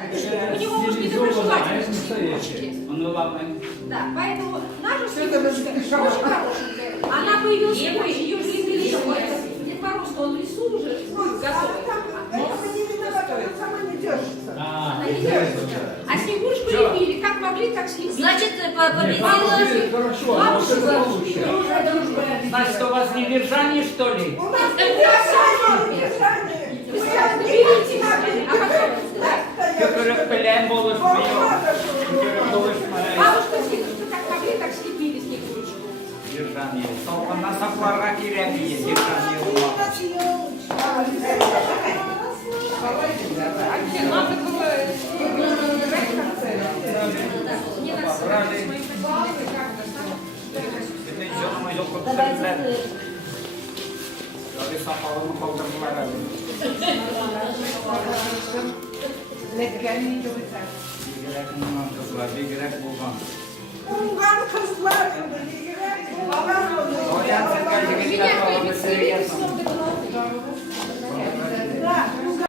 У него может недоброжелательность немножечко. Он лапает. Да, поэтому наша снегурочка очень хорошенькая. Она появилась позже, ее привели домой. Дед Мороз, он в лесу уже готовый. Она не держится. А Снегурочку лепили, как могли, так слепили. Значит, победила. Значит, у вас недержание, что ли? У нас вы сначала наберите, а потом... Перепиляємо волос моє. Бабушка, дедушка, как могли, так слепили Снегурочку. Держание. На сафараке ряби есть держание ума. А где? Надо было играть в конце. Не на самом деле. Это еще на моем концерте. Я сапалом колдырмалар. Бигрәк булган. Уңган кызлар, бигрәк булган. Оян сәнгә егетләр Меня калып привезли бетерегән. весном до головы.